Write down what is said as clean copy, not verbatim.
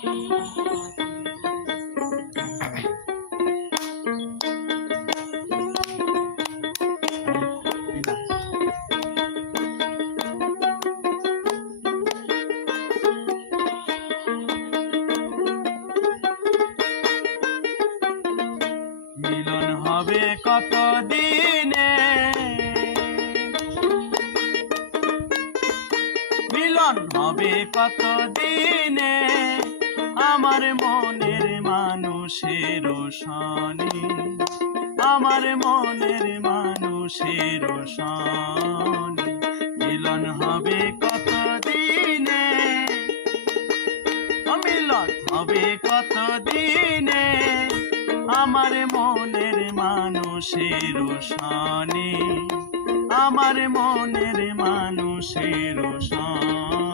মিলন হবে কত দিনে, মিলন হবে কত দিনে, আমার মনের মানুষের সনে, আমার মনের মানুষের সনে মিলন হবে কত দিনে, মিলন হবে কত দিনে, আমার মনের মানুষের সনে, আমার মনের মানুষের সনে।